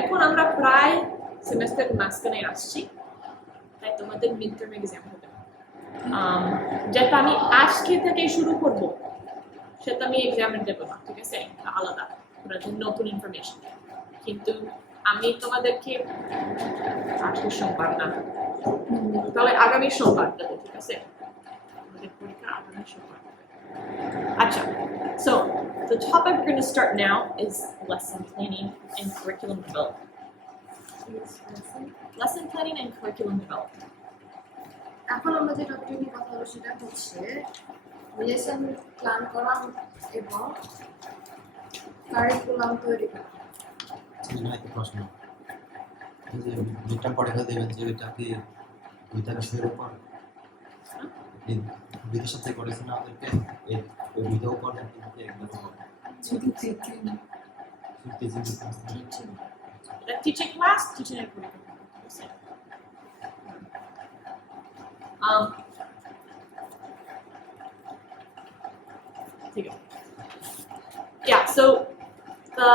এখন আমরা প্রায় সেমেস্টার মাঝখানে আসছি, তাই তোমাদের মিড টার্ম এক্সাম হবে। যেটা আমি আজকে থেকে শুরু করব সেটা আমি এক্সামের দেবো না, ঠিক আছে, আলাদা নতুন ইনফরমেশন। কিন্তু আমি তোমাদেরকে আজকে সোমবার না, তাহলে আগামী সোমবার দেবো, ঠিক আছে, আমাদের পরীক্ষা আগামী সোমবার। আচ্ছা, so the topic we're going to start now is lesson planning and curriculum development. Lesson planning and curriculum development. এখন আমরা যে টপিক নিয়ে কথা বলবো সেটা হচ্ছে লেসন প্ল্যান করা এবং কারিকুলাম তৈরি করা। একটা প্রশ্ন, এই যে দুইটা পরীক্ষা দেবেন যে এটা কি দুইটা বিষয়ের উপর বিদেশ সাথে করেছেন আমাদেরকে এই দুইটা উপর নাকি একদম teaching class, teaching and curriculum. Yeah, so the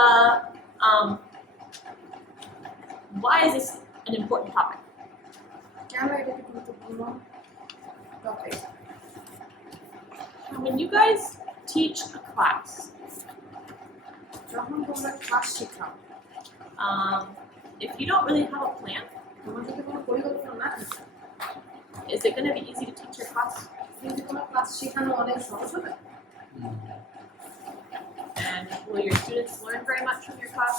why is this an important topic? When you guys teach a class, if you don't really have a plan, is it going to be easy to teach your class? And will your students learn very much from your class?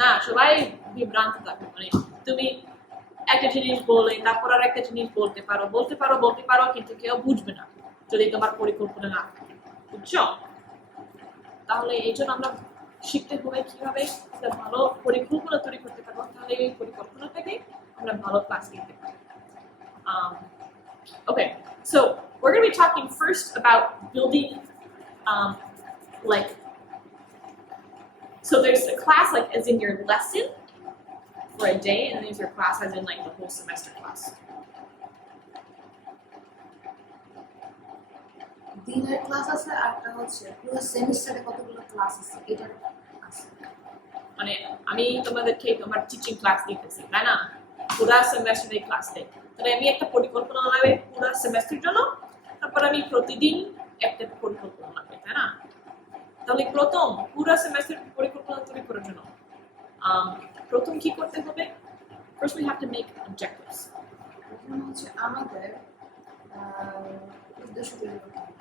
না, সবাই বিভ্রান্ত থাকে। মানে তুমি একটা জিনিস বলে তারপর আর একটা জিনিস বলতে পারো কিন্তু কেউ বুঝবে না যদি তোমার পরিকল্পনা না থাকে, বুঝছো? তাহলে এই জন্য আমরা শিখতে হবে কিভাবে একটা ভালো পরিকল্পনা তৈরি করতে পারবো, তাহলে এই পরিকল্পনা থেকে আমরা ভালো ক্লাস নিতে পারি। Okay, so we're going to be talking first about building, so there's a class like as in your lesson for a day, and there's your class as in like the whole semester class. দিনের class আছে আর একটা হচ্ছে পুরো সেমিস্টারে কতগুলো class আছে এটা আছে। মানে আমি তোমাদেরকে তোমার টিচিং ক্লাস দিতেছি, তাই না? পুরো সেমিস্টারে ক্লাস দেই, তাহলে আমি একটা পরিকল্পনা লাগবে পুরো সেমিস্টারের জন্য, তারপর আমি প্রতিদিন একটা পরিকল্পনা লাগবে, তাই না? তাহলে প্রথম পুরো সেমিস্টারের পরিকল্পনা তৈরি করার জন্য প্রথম কি করতে হবে? First we have to make objectives. প্রথম হচ্ছে আমাদের উদ্দেশ্য তৈরি করতে হবে।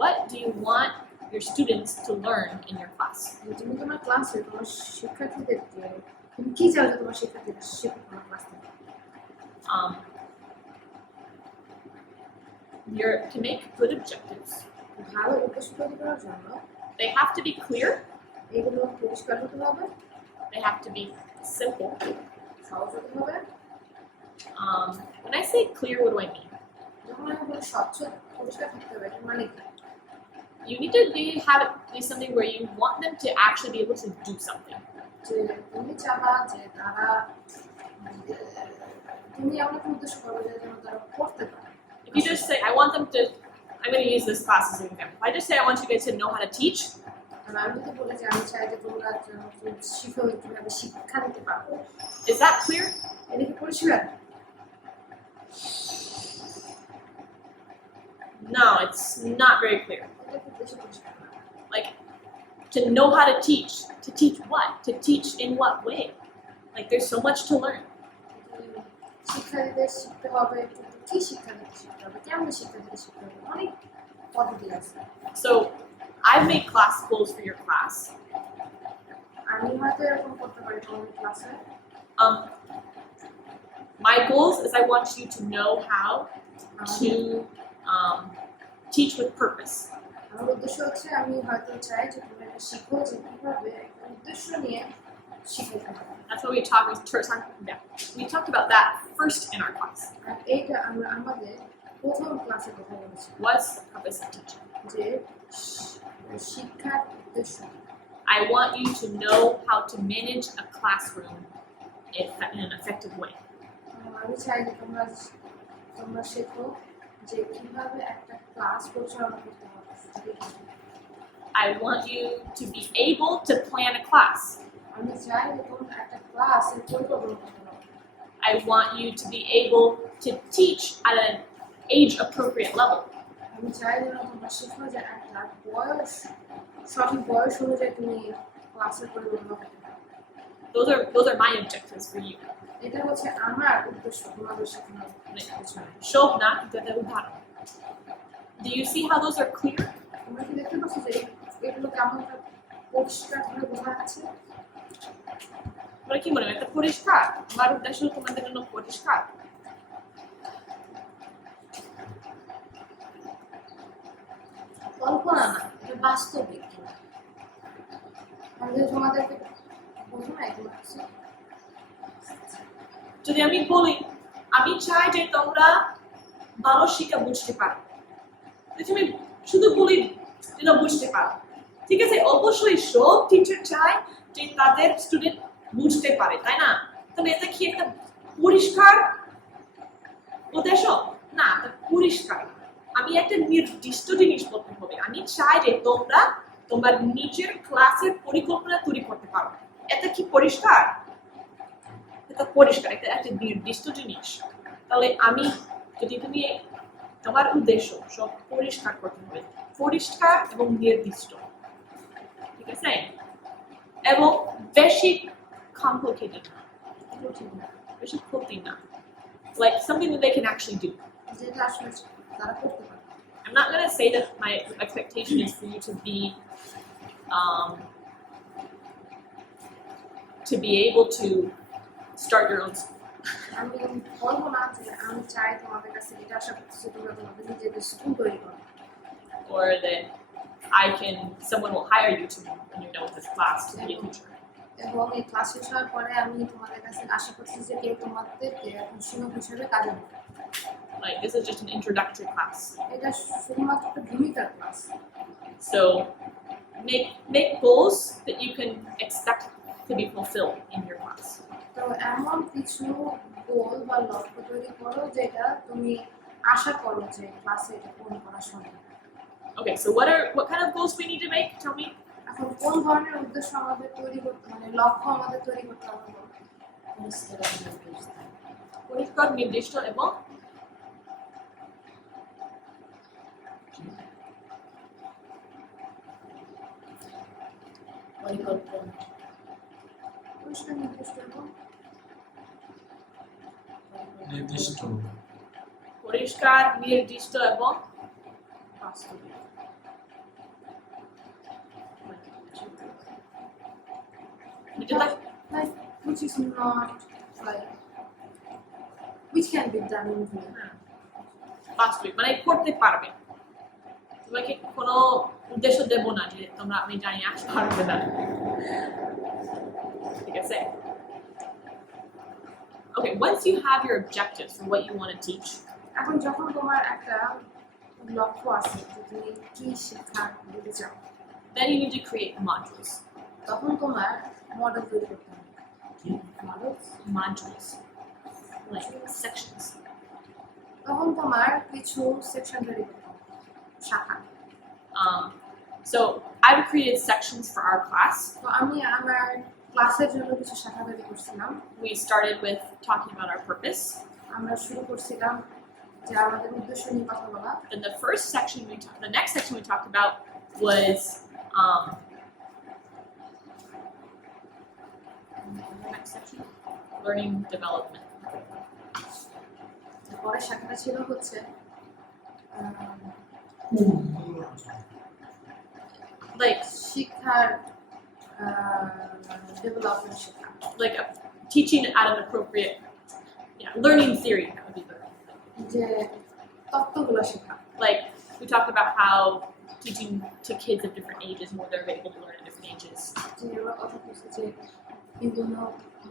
What do you want your students to learn in your class? তুমি তোমার ক্লাসে তোমার শিক্ষার্থীদেরকে তুমি কি চাও যে তোমার শিক্ষার্থীরা শিখুক তোমার ক্লাস থেকে? You're to make good objectives. ভালো উদ্দেশ্য তৈরি করার জন্য They have to be clear. এগুলো পরিষ্কার হতে হবে। They have to be simple. সহজ হতে হবে। When I say clear, what do I mean? যখন আমি বলি স্বচ্ছ পরিষ্কার থাকতে হবে এর মানে কি? You need to have it be something where you want them to actually be able to do something. যে তুমি চাবা যে তারা তুমি এমন একটা উদ্দেশ্য করবে যেন তারা করতে পারে। If you just say, I want them to, I'm going to use this class as an example. If I just say I want you guys to know how to teach, আমি যদি বলি যে আমি চাই যে তোমরা শিখো কিভাবে শিক্ষা দিতে পারো, is that clear? এটা কি পরিষ্কার? No, it's not very clear. Like, to know how to teach what? To teach in what way? Like, there's so much to learn. শিক্ষা দিতে শিখতে হবে, কি শিক্ষা দিতে শিখতে হবে, কেমন শিক্ষা দিতে শিখতে হবে, অনেক পদ্ধতি আছে। So, I've made class goals for your class. আমি হয়তো এরকম করতে পারি তোমাদের ক্লাসে। My goals is I want you to know how to teach with purpose. আমার উদ্দেশ্য হচ্ছে আমি হয়তো চাই যে তোমরা এটা শিখো যে কিভাবে উদ্দেশ্য নিয়ে শিখতে হবে। That's what we talked about that first in our class. আর এইটা আমরা আমাদের প্রথম ক্লাসে কথা বলেছি। What's the purpose of teaching? যে শিক্ষার উদ্দেশ্য। I want you to know how to manage a classroom in an effective way. আমি চাই যে তোমরা শেখো যে কিভাবে একটা ক্লাস পরিচালনা করতে হবে। I want you to be able to plan a class. আমি চাই যে তোমরা একটা ক্লাসের পরিকল্পনা করতে হবে। I want you to be able to teach at an age-appropriate level. আমি চাই যেন তোমরা শেখো যে একটা বয়স, সঠিক বয়স অনুযায়ী তুমি ক্লাসের পরিকল্পনা করতে পারো। Those are my objectives for you. এটা হচ্ছে আমার উদ্দেশ্য তোমাদের শেখানোর পেছনে। Show na udharon. Do you see how those are clear? তোমরা কি দেখতে পাচ্ছ যে এগুলো কেমন পরিষ্কার করে বোঝা যাচ্ছে? তোমরা কি মনে হয় এটা পরিষ্কার? আমার উদ্দেশ্য তোমাদের জন্য পরিষ্কার। কল্পনা না, এটা বাস্তবিক। আমি তোমাদেরকে বোঝো না এগুলো কিছু। যদি আমি বলি আমি চাই যে তোমরা ভালো শিক্ষা বুঝতে পারো, যদি আমি শুধু বলি যেন বুঝতে পারো, ঠিক আছে? অবশ্যই সব টিচার চায় যে তাদের স্টুডেন্ট বুঝতে পারে, তাই না? তাহলে এটা কি একটা পরিষ্কার উদ্দেশ্য? না, এটা পরিষ্কার। আমি একটা নির্দিষ্ট জিনিস বলতে হবে, আমি চাই যে তোমরা তোমার নিজের ক্লাসের পরিকল্পনা তৈরি করতে পারো। এটা কি পরিষ্কার? এটা পরিষ্কার, এটা একটা নির্দিষ্ট জিনিস। তাহলে আমি যদি তুমি তোমার উদ্দেশ্য সব পরিষ্কার করতে হবে, পরিষ্কার এবং নির্দিষ্ট, ঠিক আছে? এবং বেশি complicated না, বেশি কঠিন না, like something that they can actually do. যেটা আসলে তারা করতে পারে। I'm not going to say that my expectation is for you to be able to start your own school. আমি বলবো না যে আমি চাই তোমাদের কাছে এটা আশা করতেছি তোমরা তোমাদের নিজেদের স্কুল তৈরি করো, Or that someone will hire you to when you're done with this class to be a teacher. এবং এই ক্লাস শেষ হওয়ার পরে আমি তোমাদের কাছে আশা করছি যে কেউ তোমাদেরকে এখন শিক্ষক হিসেবে কাজে নেবে। Like this is just an introductory class. এটা শুধুমাত্র একটা ভূমিকার class. So make goals that you can expect to be fulfilled in your class. তো এমন কিছু গোল বা লক্ষ্য তৈরি করো যেটা তুমি আশা করো যে ক্লাসে এটা পূরণ করা সম্ভব। Okay, so what kind of goals we need to make? Tell me. এখন কোন ধরনের উদ্দেশ্য আমাদের তৈরি করতে, মানে লক্ষ্য আমাদের তৈরি করতে হবে? পরিষ্কার, নির্দিষ্ট এবং পরিষ্কার, নির্দিষ্ট এবং নির্দিষ্ট। পরিষ্কার, নির্দিষ্ট এবং বাস্তবিক। Would you like? like which is not like which can be done easily. বাস্তবিক মানে করতে পারবে। তোমাকে কোনো উদ্দেশ্য দেব না যে তোমরা আমি জানি আসতে পারবে না, ঠিক আছে? Okay, once you have your objectives for what you want to teach, এখন যখন তোমার একটা লক্ষ্য আছে যে তুমি কি শিক্ষা দিতে চাও, then you need to create modules. তখন তোমার মডেল তৈরি করতে হবে। Modules, like sections. তখন তোমার কিছু সেকশন তৈরি করতে হবে, শাখা। So I've created sections for our class. তো আমি আমার ক্লাসের জন্য কিছু শাখা তৈরি করছিলাম। We started with talking about our purpose. আমরা শুরু করছিলাম যে আমাদের উদ্দেশ্য নিয়ে কথা বলা। Then the next section we talked about was the next section, learning development. পরের শাখাটা ছিল হচ্ছে Like শিক্ষার ডেভেলপমেন্ট শেখা, like teaching at an appropriate, learning theory, that would be the, যে তত্ত্বগুলো শেখা। like we talked about how teaching to kids of different ages and what they're able to learn at different ages. যে ওরা কথা বলছে যে বিভিন্ন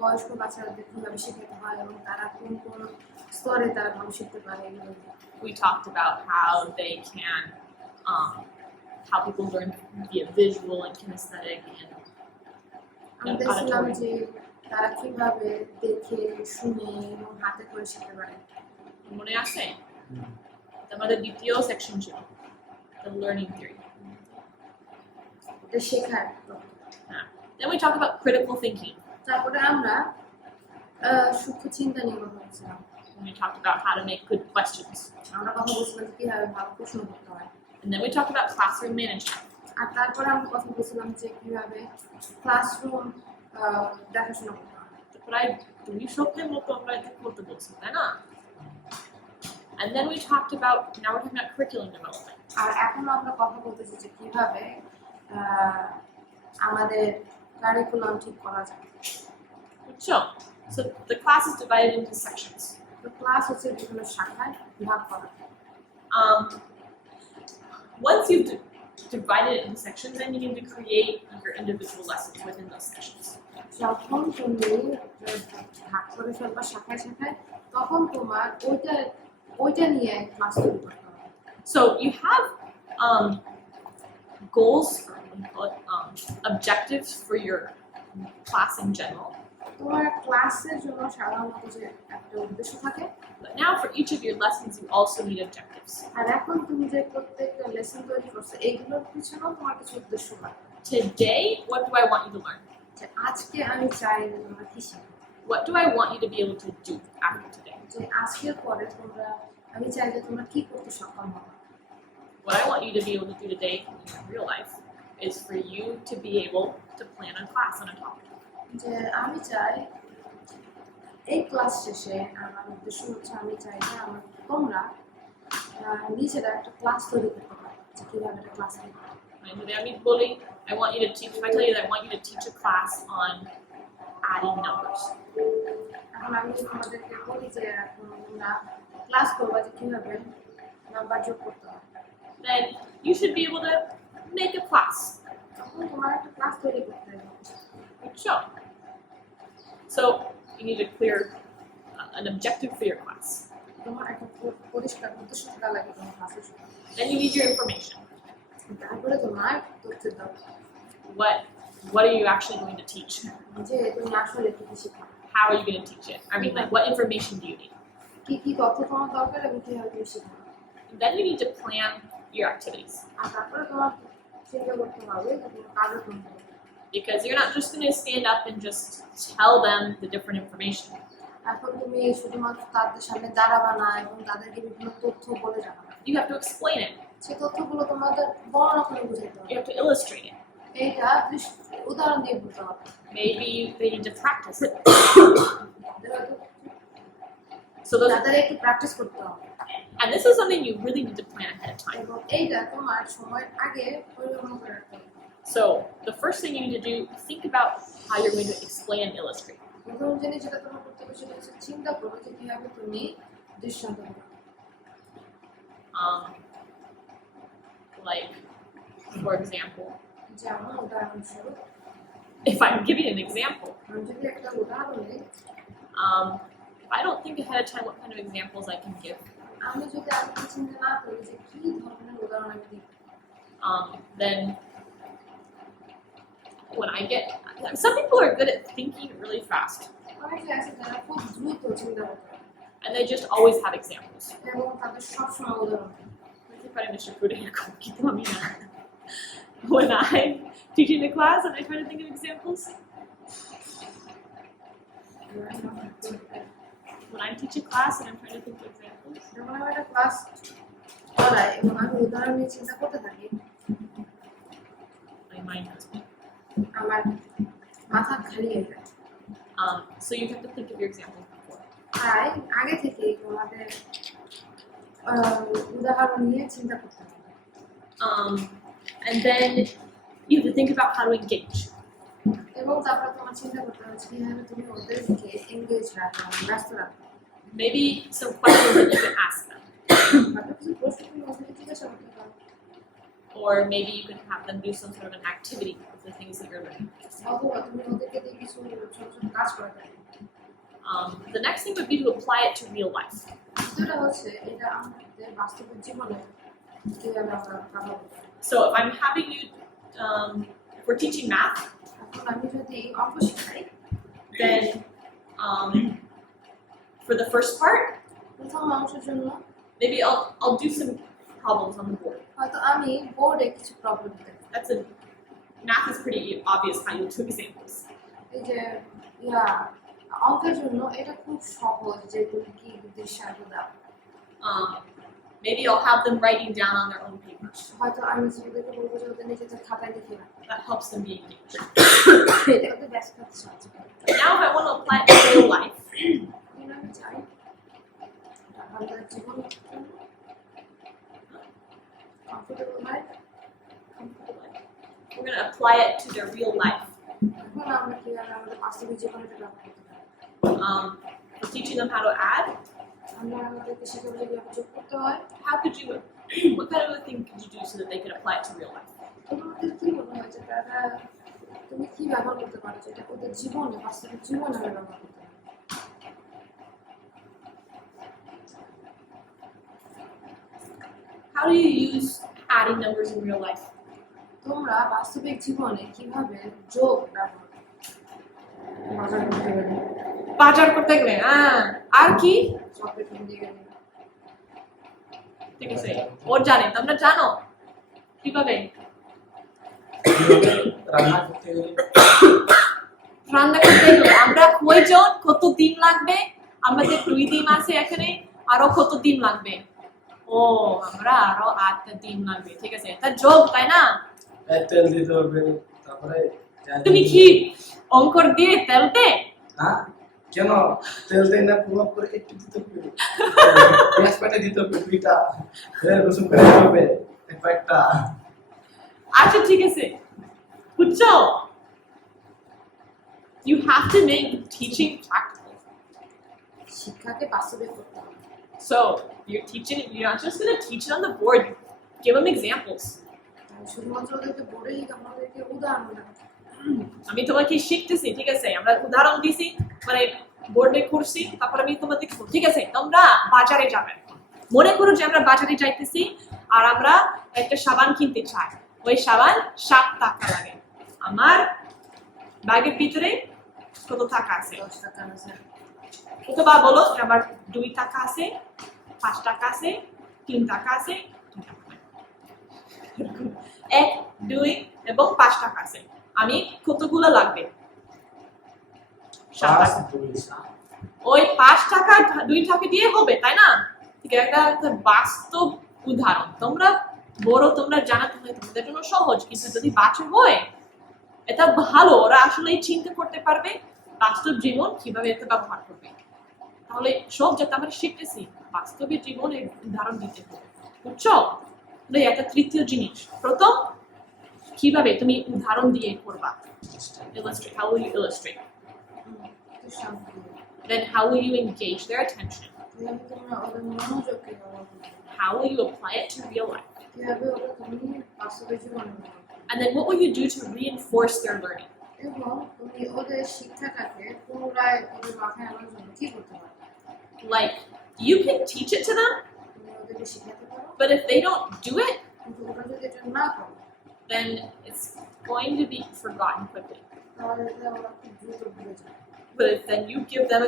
বয়স্ক বাচ্চাদের কিভাবে শেখাতে হয় এবং তারা কোন কোন স্তরে তারা ভালো শিখতে পারে এগুলো। We talked about how they can how people learn via visual and kinesthetic and আমি দেখছিলাম যে তারা কিভাবে দেখে শুনে এবং হাতে করে শিখতে পারে। মনে আছে? The আমাদের দ্বিতীয় সেকশন ছিল the learning theory. এটা শেখার। Then we talked about critical thinking. তারপরে আমরা সূক্ষ্ম চিন্তা নিয়ে কথা বলছিলাম। And we talked about how to make good questions. আমরা কথা বলছিলাম কিভাবে ভালো প্রশ্ন করতে হয়। And then we talked about classroom management. আর তারপরে আমরা কথা বলছিলাম যে কিভাবে ক্লাসরুম দেখাশোনা করতে হয়। প্রায় 2 সপ্তাহের মতো আমরা এটা করতে বলছি, তাই না? And then we talked about, now we're talking about curriculum development. আর এখন আমরা কথা বলতেছি যে কিভাবে আমাদের কারিকুলাম ঠিক করা যায়। So the class is divided into sections. তো ক্লাস হচ্ছে বিভিন্ন শাখায় ভাগ করা। Once you've divided it into sections, then you need to create your individual lessons within those sections. যখন তুমি ভাগ করে ফেলবা শাখায় শাখায়, তখন তোমার ওইটা নিয়ে ক্লাস তৈরি করতে হবে। So you have goals, or what do you call it, objectives for your class in general. তোমার ক্লাসের জন্য সাধারণত যে একটা উদ্দেশ্য থাকে, But now for each of your lessons, you also need objectives. আর এখন তুমি যে প্রত্যেকটা লেসন তৈরি করছো এইগুলোর পিছনেও তোমার কিছু উদ্দেশ্য লাগে। Today, what do I want you to learn? যে আজকে আমি চাই যে তোমরা কি শিখো, What do I want you to be able to do after today? যে আজকের পরে আমি চাই যে তোমরা কি করতে সক্ষম হবে। What I want you to be able to do today in real life is for you to be able to plan a class on a topic. যে আমি চাই এই ক্লাস শেষে আমার উদ্দেশ্য হচ্ছে আমি চাই যে তোমরা নিজেরা একটা ক্লাস তৈরি করতে পারো, যে কিভাবে একটা ক্লাস তৈরি করতে। I want you to teach. If I tell you that I want you to teach a class on adding numbers, এখন আমি তোমাদেরকে বলি যে এখন তোমরা ক্লাস করবা যে কিভাবে নাম্বার যোগ করতে হয়, then you should be able to make a class. তখন তোমার একটা ক্লাস তৈরি করতে হবে। Sure. So you need to clear an objective for your class. তোমার একটা পরিষ্কার উদ্দেশ্য থাকা লাগে তোমার ক্লাসের জন্য। Then you need your information. তারপরে তোমার তথ্য দাও What are you actually going to teach? যে তুমি আসলে কি শেখাবে, How are you going to teach it? I mean, like, what information do you need? কি কি তথ্য তোমার দরকার এবং কিভাবে তুমি শেখাবে। Then you need to plan your activities, আর তারপরে তোমার চিন্তা করতে হবে যে তোমার কাজও করতে হবে। because you're not just going to stand up and just tell them the different information. এখন তুমি শুধুমাত্র তাদের সামনে দাঁড়াবা না এবং তাদেরকে বিভিন্ন তথ্য বলে যাবে, You have to explain it. সেই তথ্যগুলো তোমাদের বর্ণনা করে বুঝাইতে হবে। You have to illustrate it. এইটা উদাহরণ দিয়ে বুঝতে হবে। Maybe they need to practice it. So তাদের একটু প্র্যাকটিস করতে হবে, and this is something you really need to plan ahead of time. এবং এইটা তোমার সময়ের আগে পরিকল্পনা করে রাখতে হবে। So the first thing you need to do, think about how you're going to explain and illustrate. প্রথম জিনিস যেটা তোমার করতে হবে সেটা হচ্ছে চিন্তা করো যে কিভাবে তুমি দৃষ্টান্ত দেবে। Like, for example, যেমন উদাহরণস্বরূপ if I'm giving an example, আমি যদি একটা উদাহরণ দিই, I don't think ahead of time what kind of examples I can give. আমি যদি আগে চিন্তা না করি যে কি ধরনের উদাহরণ আমি দিই, Then when I get, some people are good at thinking really fast, অনেকে আছে যারা খুব দ্রুত চিন্তা করতে পারে and they just always have examples. এবং তাদের সবসময় উদাহরণ থাকে। When I'm teaching the class and I try to think of examples, when I'm teaching class and I'm trying to think of examples, যখন আমি একটা ক্লাস করাই এবং আমি উদাহরণ নিয়ে চিন্তা করতে থাকি, my mind goes blank. আমার মাথা খালি হয়ে যায়। So you have to think of your examples before. তাই আগে থেকেই তোমাদের উদাহরণ নিয়ে চিন্তা করতে হবে। And then you have to think about how to engage. এবং তারপরে তোমার চিন্তা করতে হবে কিভাবে তুমি ওদেরকে এনগেজ রাখো, ব্যস্ত রাখো। Maybe some questions that you can ask them. হয়তো কিছু প্রশ্ন তুমি ওদেরকে জিজ্ঞাসা করতে পারো। Or maybe you can have them do some sort of an activity with the things that you're learning. অথবা তুমি ওদেরকে দিয়ে কিছু ছোট ছোট কাজ করাতে পারো। The next thing would be to apply it to real life. যেটা হচ্ছে এটা আমাদের বাস্তব জীবনে কিভাবে আমরা ব্যবহার করব। So if I'm having you, if we're teaching math, এখন আমি যদি অঙ্ক শেখাই, then for the first part, প্রথম অংশের জন্য Maybe I'll do some problems on the board. হয়তো আমি বোর্ডে কিছু প্রবলেম দেব That's a math is pretty obvious how you do examples. এই যে অঙ্কের জন্য এটা খুব সহজ যে তুমি কি দৃশ্যাঙ্ক দাও Maybe I'll have them writing down on their own papers. হয়তো আমি যেগুলোকে বলবো যে ওদের নিজেদের খাতায় লিখে রাখো That helps them be engaged. এটা ওদের ব্যস্ত থাকতে সাহায্য করে Now, if I want to apply it to real life, আমি চাই আমাদের জীবন comfortable life we're going to apply it to their real life. এখন আমরা কিভাবে আমাদের বাস্তবিক জীবনে এটা ব্যবহার করতে পারি For teaching them how to add. আমরা আমাদেরকে শেখাবো যে কিভাবে যোগ করতে হয় How could you, what kind of a thing could you do so that they could apply it to real life? তোমাদের কি মনে হয় যে তারা তুমি কি ব্যবহার করতে পারো যেটা ওদের জীবনে বাস্তবিক জীবনে আমরা ব্যবহার করতে পারি How do you use adding numbers in real life? তোমরা বাস্তবিক জীবনে কিভাবে যোগ ব্যবহার করো বাজার করতে গেলে বাজার করতে গেলে আর কি চকলেট কিনতে গেলে ঠিক আছে ওর জানে তোমরা জানো কিভাবে রান্না করতে গেলে রান্না করতে গেলে আমরা কয়জন কত দিন লাগবে আমাদের 2 দিন আছে এখানে আরো কত দিন লাগবে ও আমরা আরো 8 দিন লাগবে ঠিক আছে এটা যোগ তাই না তেল দিতে হবে তারপরে তুমি কি অঙ্কর দিয়ে তেলতে না কেন তেল দেই না প্রভাব করে একটু দিতে হবে পেঁয়াজ কাটে দিতে হবে দুইটা রসুন করে দিতে হবে একটা আচ্ছা ঠিক আছে বুঝছো you have to make teaching practical শিক্ষাকে বাস্তবিক করতে হবে so you're not just going to teach it on the board give them examples শুধুমাত্র ওদেরকে বোর্ডে লিখে আমাদেরকে উদাহরণ দেওয়া আমি তোমাকে শিখতেছি ঠিক আছে আমরা উদাহরণ দিছি মানে বোর্ডে করছি তারপর আমি তোমাদের ঠিক আছে তোমরা বাজারে যাবে মনে করো যে আমরা বাজারে যাইতেছি আর আমরা একটা সাবান কিনতে চাই ওই সাবান 7 টাকা লাগে আমার ব্যাগের ভিতরে কত টাকা আছে 10 টাকা আছে অথবা বলো যে আমার 2 টাকা আছে 5 টাকা আছে 3 টাকা আছে 2 টাকা নাই। 1 2 এবং 5 টাকা আছে আমি কতগুলো লাগবে 7 টাকা ওই 5 টাকা 2 টাকা দিয়ে হবে তাই না ঠিক আছে একটা বাস্তব উদাহরণ তোমরা বড় তোমরা জানাতে হয় তোমাদের জন্য সহজ কিন্তু যদি বাচ্চা হয় এটা ভালো ওরা আসলে চিন্তা করতে পারবে বাস্তব জীবন কিভাবে এটা ব্যবহার করবে তাহলে সব যেটা আমরা শিখতেছি বাস্তবের জীবনের উদাহরণ দিতে হবে বুঝছো এটা তৃতীয় জিনিস প্রথম কিভাবে তুমি উদাহরণ দিয়ে করবা illustrate how will you illustrate then how will you engage their attention তোমরা ওদের মনোযোগকে ব্যবহার করবে how will you apply it to real life কিভাবে ওরা তুমি বাস্তবিক জীবনে ব্যবহার করবে and then what will you do to reinforce their learning এবং তুমি ওদের শিক্ষাটাকে পুনরায় ওদের মাথায় আনার জন্য কি করতে পারো like you can teach it to them তুমি ওদেরকে শেখাতে পারো but if they don't do it কিন্তু ওরা যদি এটা না করে then it's going to be forgotten quickly তাহলে এটা ওরা খুব দ্রুত ভুলে যায় but if then you give them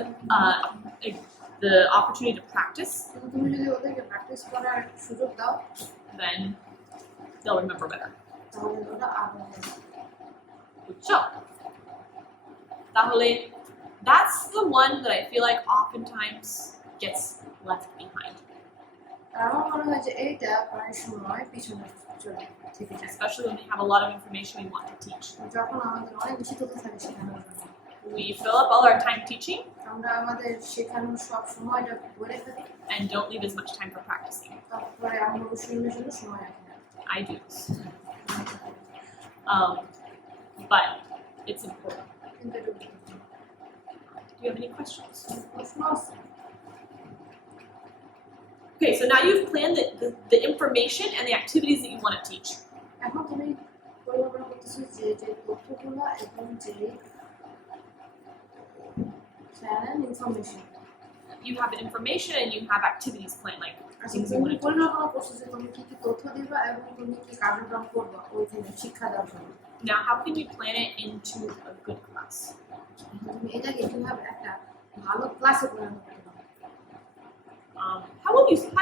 the opportunity to practice কিন্তু তুমি যদি ওদেরকে প্র্যাকটিস করার সুযোগ দাও then they'll remember better তাহলে ওরা আরো বুঝছো তাহলে that's the one that I feel like oftentimes gets left behind আর আমার মনে হয় যে এইটা প্রায় সময় পিছনে চলে ঠিক আছে especially when we have a lot of information we want to teach যখন আমাদের অনেক বেশি তথ্য থাকে শেখানোর জন্য we fill up all our time teaching আমরা আমাদের শেখানোর সব সময়টা বলে ফেলি and don't leave as much time for practicing তারপরে আমরা অনুশীলনের জন্য সময় রাখি না I do this but it's important কিন্তু এটা গুরুত্বপূর্ণ। do you have any questions প্রশ্ন আছে okay so now you've planned the information and the activities that you want to teach এখন তুমি পরিকল্পনা করতেছো যে যে তথ্যগুলো এবং যে channel information you have the information and you have activities planned like things you তুমি want to do পরিকল্পনা করছো যে তুমি কি কি তথ্য দিবা এবং তুমি কি কার্যক্রম করবা ওইখানে শিক্ষা দেওয়ার জন্য now how can you plan it into a good class তুমি এটাকে কিভাবে একটা ভালো ক্লাসে পরিণত করতে পারো how do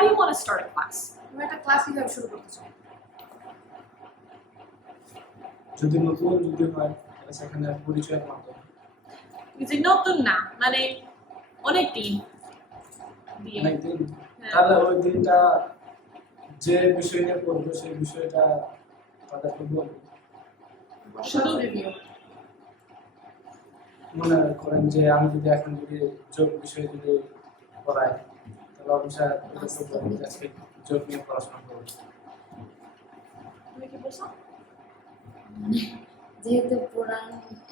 you want to start a class? তুমি একটা ক্লাস কিভাবে শুরু করতে চাও? যদি নতুন যদি হয় তাহলে সেখানে পরিচয়ের মাধ্যমে যে নতুন না মানে অনেক দিন দিয়ে অনেকদিন হ্যাঁ। তাহলে ওই দিনটা যে বিষয় নিয়ে পড়বো সেই বিষয়টা তাদেরকে বলবো। শুধু রিভিউ মনে করেন যে আমি যদি এখন যদি যোগ বিষয় যদি পড়াই তাহলে অবশ্যই ওদেরকে বলবো যে আজকে যোগ নিয়ে পড়াশোনা করবো। তুমি কি বলছো? যেহেতু পুরাণ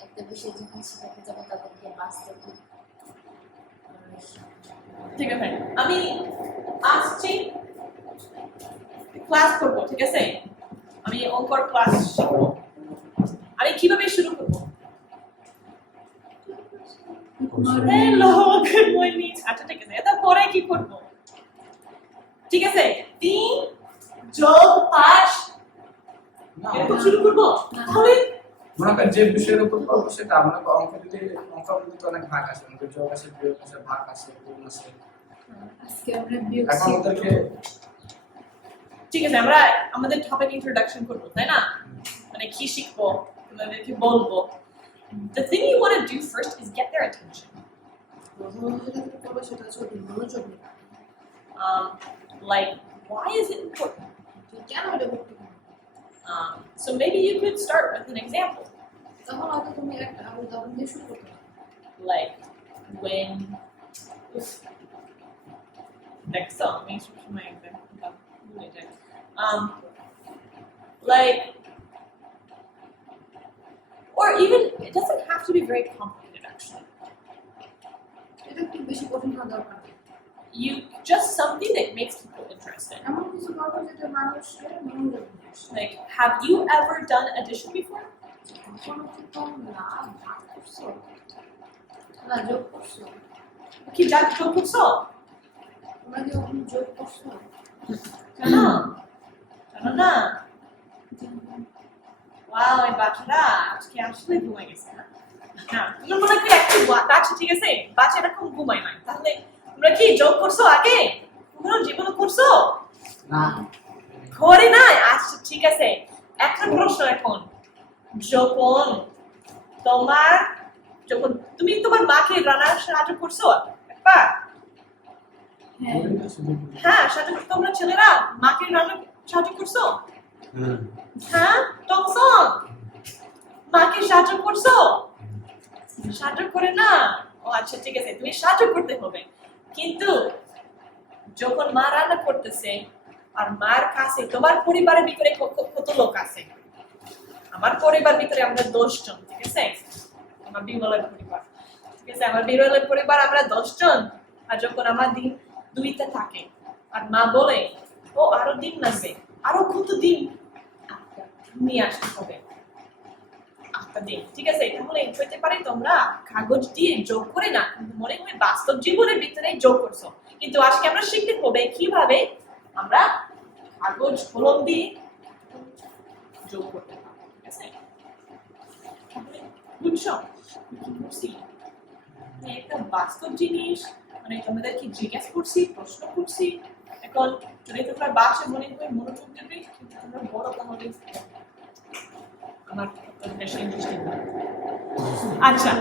একটা বিষয় যখন শেখাতে যাবে তাদেরকে বাস্তবিক ঠিক আছে আমি আসছি ক্লাস করবো ঠিক আছে আমি অঙ্কর ক্লাস শিখবো আমি কিভাবে শুরু করবো হ্যালো গুড মর্নিং আচ্ছা ঠিক আছে এটা পরে কি করবো ঠিক আছে 3 যোগ 5 না, এরকম শুরু করবো তাহলে মনে করেন যে বিষয়ের উপর পড়বো সেটা আমরা অঙ্কের মধ্যে তো অনেক ভাগ আছে, অঙ্কের যোগ আছে, বিয়োগ আছে, ভাগ আছে, গুণ আছে। আজকে আমরা বিয়োগ এখন ওদেরকে ঠিক আছে আমরা আমাদের টপিক ইন্ট্রোডাকশন করবো তাই না মানে কি শিখবো তোমাদেরকে বলবো the thing you want to do first is get their attention প্রথমত যেটা করবো সেটা হচ্ছে ওদের মনোযোগ নেওয়া। like why is it important তুই কেন এটা গুরুত্বপূর্ণ? so maybe you could start with an example তখন হয়তো তুমি একটা উদাহরণ দিয়ে শুরু করতে পারো। like when next song makes my example like or even it doesn't have to be very complicated actually এটা খুব বেশি কঠিন হওয়া দরকার নেই। you just something that makes people interested এমন কিছু করবো যেটা মানুষের মনোযোগ নিয়ে আসে। like have you ever done addition before কখনো কি তোমরা ভাগ করছো না যোগ করছো? কি যাক যোগ করছো তোমরা কি কখনো যোগ করছো? জানো জানো না ওয়াও এই বাচ্চারা আজকে আসলে ঘুমাই গেছে না হ্যাঁ তুমি মনে করি একটু বাচ্চা ঠিক আছে বাচ্চা এরকম ঘুমায় না তাহলে তোমরা কি যোগ করছো আগে কখনো জীবনে করছো না করে নাই আচ্ছা ঠিক আছে একটা প্রশ্ন এখন যখন তুমি তোমার মাকে রান্নার সাহায্য করছো একবার হ্যাঁ করি না, শুধু করি। হ্যাঁ সাহায্য তোমরা ছেলেরা মাকে রান্না সাহায্য করছো হুম হ্যাঁ টংসন মাকে সাহায্য করছো সাহায্য করে না ও আচ্ছা ঠিক আছে তুমি সাহায্য করতে হবে কিন্তু যখন মা রান্না করতেছে আর মার কাছে তোমার পরিবারের ভিতরে কত লোক আছে আমার পরিবার ভিতরে আমরা 10 জন ঠিক আছে আমার বিমলের পরিবার ঠিক আছে আমার বিমলের পরিবার আমরা 10 জন আর যখন আমার দিন 2টা থাকে আর মা বলে ও আরো দিন লাগবে আরো কত দিন নিয়ে আসতে হবে 8টা দিন ঠিক আছে তাহলে হইতে পারে তোমরা কাগজ দিয়ে যোগ করে না কিন্তু মনে হয় বাস্তব জীবনের ভিতরে যোগ করছো কিন্তু আজকে আমরা শিখতে হবে কিভাবে আমরা কাগজ কলম দিয়ে যোগ করতে পারবো ঠিক আছে তাহলে বুঝছো কি করছি একটা বাস্তব জিনিস মানে তোমাদেরকে জিজ্ঞাসা করছি প্রশ্ন করছি এখন যদি তোমরা বাসে মনে হয় মনোযোগ দেবে কিন্তু তোমরা বড় তাহলে আমার বেশি ইন্টারেস্টিং আচ্ছা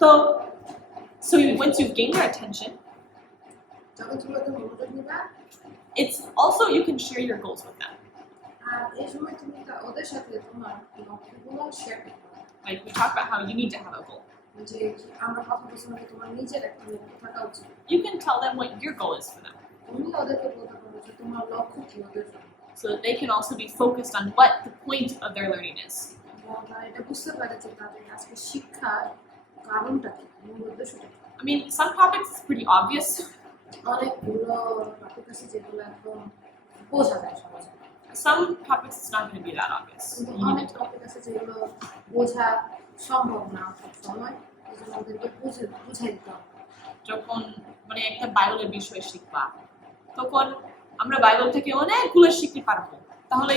তো so once you've gained their attention যখন তুমি ওদের মনোযোগ নিবা it's also you can share your goals with them আর এই সময় তুমি ওদের সাথে তোমার লক্ষ্যগুলো শেয়ার করতে পারো। like we talk about how you need to have a goal যে আমরা কথা বলছি মানে তোমার নিজের একটা লক্ষ্য থাকা উচিত। you can tell them what your goal is for them তুমি ওদেরকে বলতে পারো যে তোমার লক্ষ্য কি ওদের জন্য। so that they can also be focused on what the point of their learning is এবং তারা এটা বুঝতে পারে যে তাদের আজকে শিক্ষার কারণটা কি, মূল উদ্দেশ্যটা কি। I mean some topics is pretty obvious অনেকগুলো টপিক আছে যেগুলো একদম বোঝা যায় সহজে, some topics it's not going to be that obvious কিন্তু you need অনেক to টপিক আছে যেগুলো বোঝা সম্ভব না সব সময়, এই জন্য ওদেরকে বুঝাই দিতে হবে। যখন মানে একটা বাইবেলের বিষয় শিখবা তখন আমরা বাইবেল থেকে অনেকগুলো শিখতে পারবো তাহলে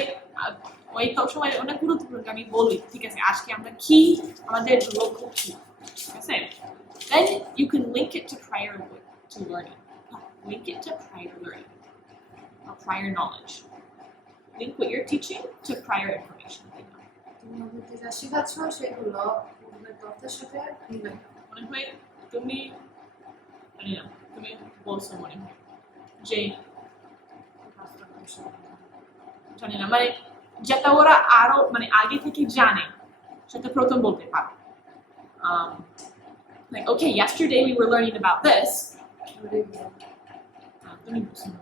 ওই সময় অনেক গুরুত্বপূর্ণ আমি বলি ঠিক আছে আজকে আমরা কি আমাদের লক্ষ্য কি ঠিক আছে then you can link it to prior to learning link it to prior learning or prior knowledge. Link what you're teaching to prior information. তুমি ওদেরকে যা শেখাচ্ছ সেগুলো পূর্বের তথ্যের সাথে মিলে মনে হয় তুমি জানি না তুমি বলছো মনে হয় যে জানি না মানে যেটা ওরা আরো মানে আগে থেকে জানে সেটা প্রথম বলতে পারো like okay yesterday we were learning about this তুমি বুঝছো না।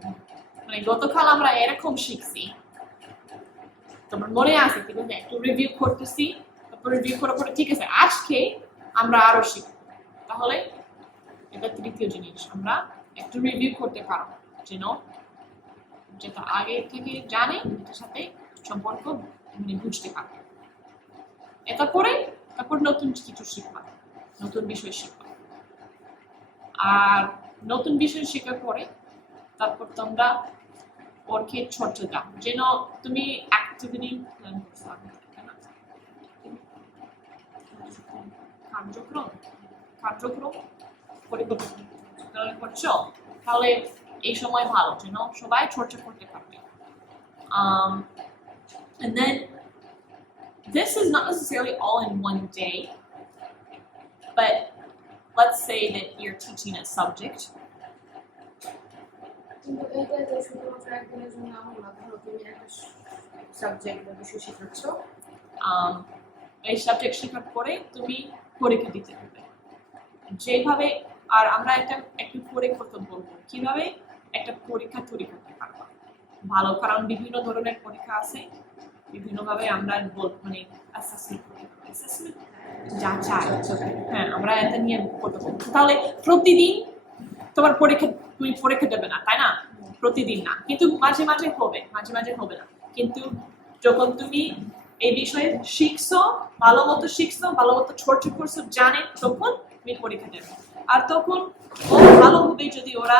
মানে গতকাল আমরা এরকম শিখছি তোমার মনে আছে ঠিক আছে একটু রিভিউ করতেছি তারপর রিভিউ করার পরে ঠিক আছে আজকে আমরা আরো শিখব তাহলে এটা তৃতীয় জিনিস আমরা একটু রিভিউ করতে পারো যেন যেটা আগে থেকে জানে এটার সাথে সম্পর্ক মানে বুঝতে পারবে এটা পরে তারপর নতুন কিছু শিখবা নতুন বিষয় শিখবা আর নতুন বিষয় শেখার পরে তারপর তোমরা ওরকে ছোট দাও যেন তুমি অ্যাক্টিভিটি প্ল্যান করছো কার্যক্রম পরিকল্পনা করছো তাহলে এই সময় ভালো যেন সবাই চর্চা করতে পারবে and then this is not necessarily all in one day but let's say that you're teaching a subject কিন্তু এইটা যে শুধুমাত্র একদিনের জন্য হলো ধরো তুমি একটা সাবজেক্ট বা বিষয় শেখাচ্ছ এই সাবজেক্ট শেখার পরে তুমি পরীক্ষা দিতে হবে যেভাবে আর আমরা একটু পরীক্ষা বলবো কিভাবে একটা পরীক্ষা তৈরি করতে পারবো ভালো কারণ বিভিন্ন ধরনের পরীক্ষা আছে বিভিন্নভাবে আমরা মানে অ্যাসেসমেন্ট যাচাই হ্যাঁ আমরা এটা নিয়ে করতে পারবো তাহলে প্রতিদিন তোমার তুমি পরীক্ষা দেবে না তাই না প্রতিদিন না কিন্তু মাঝে মাঝে হবে না কিন্তু যখন তুমি এই বিষয়ে শিখছো ভালো মতো চর্চা করছো জানে তখন তুমি পরীক্ষা দেবে আর তখন ও ভালো হবে যদি ওরা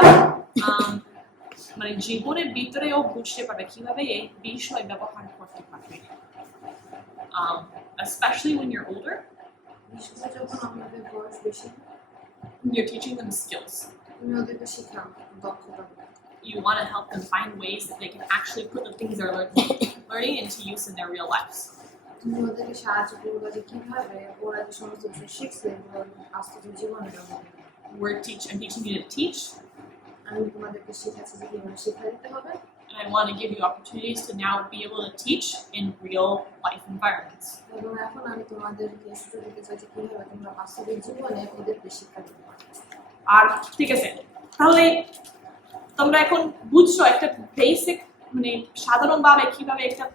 মানে জীবনের ভিতরেও বুঝতে পারবে কিভাবে এই বিষয় ব্যবহার করতে পারবে especially when you're older বিশেষ যখন আমাদের বয়স বেশি you're teaching them skills তুমি ওদেরকে শেখাও দক্ষতা you want to help them find ways that they can actually put the things they're learning into use in their real lives তুমি ওদেরকে সাহায্য করবে যে কিভাবে ওরা যে সমস্ত বিষয় শিখছে এগুলো বাস্তব জীবনে ব্যবহার করবে I'm teaching you to teach আমি তোমাদেরকে শেখাচ্ছি যে কিভাবে শিক্ষা দিতে হবে and I want to give you opportunities to now be able to teach in real life environments. এবং এখন আমি তোমাদেরকে সুযোগ দিতে চাই যে কিভাবে তোমরা বাস্তবিক জীবনে ওদেরকে শিক্ষা দিতে পারো আর ঠিক আছে তাহলে তোমরা এখন বুঝছো একটা বেসিক মানে সাধারণভাবে কিভাবে একটা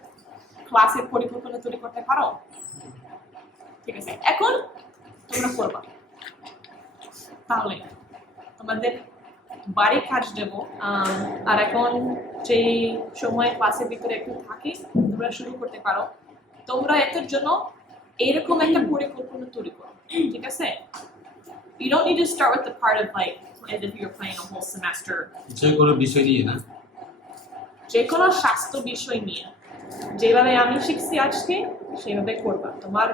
ক্লাসের পরিকল্পনা তৈরি করতে পারো ঠিক আছে এখন তোমরা করবা তাহলে তোমাদের বাড়ির কাজ দেবো আর এখন যে সময় ক্লাসের ভিতরে একটু থাকে তোমরা শুরু করতে পারো তোমরা এটার জন্য এরকম একটা পরিকল্পনা তৈরি করো ঠিক আছে you don't need to start with the part of like as if you're planning a whole semester যে কোনো বিষয় নিয়ে না যে কোনো স্বাস্থ্য বিষয় নিয়ে যেভাবে আমি শিখছি আজকে সেভাবে করবা তোমার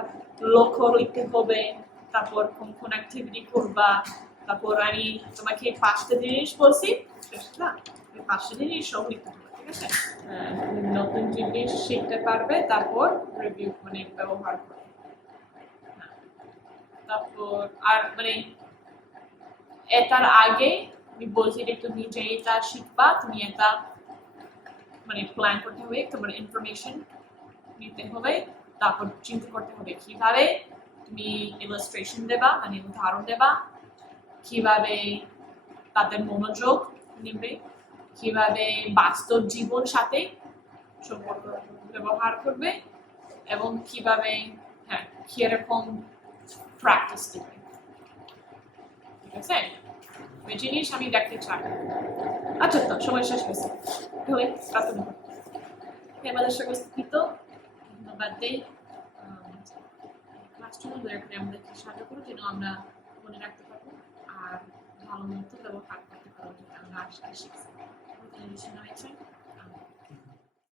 লক্ষ্য লিখতে হবে তারপর কোন কোন অ্যাক্টিভিটি করবা তারপর আমি তোমাকে 5টা জিনিস বলছি না 5টা জিনিস সব লিখতে হবে ঠিক আছে নতুন জিনিস শিখতে পারবে তারপর রিভিউ মানে ব্যবহার করবে তারপর আর মানে এটার আগে আমি বলছি যে তুমি যে এটা শিখবা তুমি এটা মানে প্ল্যান করতে হবে তোমার ইনফরমেশন নিতে হবে তারপর চিন্তা করতে হবে কিভাবে তুমি ইলাস্ট্রেশন দেবা মানে উদাহরণ দেবা কিভাবে তাদের মনোযোগ নেবে কিভাবে বাস্তব জীবন সাথে সম্পর্ক ব্যবহার করবে এবং কিভাবে হ্যাঁ কিরকম প্র্যাকটিস দেবে ঠিক আছে ওই জিনিস আমি দেখতে চাই আচ্ছা তো সময় শেষ হয়েছে তাহলে প্রার্থনা করো আমাদের সর্বস্থিত ধন্যবাদ দেই ক্লাসরুমে দয়া করে আমাদেরকে সাহায্য করো যেন আমরা মনে রাখতে পারবো আর ভালো মতো ব্যবহার করতে পারবো যেটা আমরা আজকে শিখছি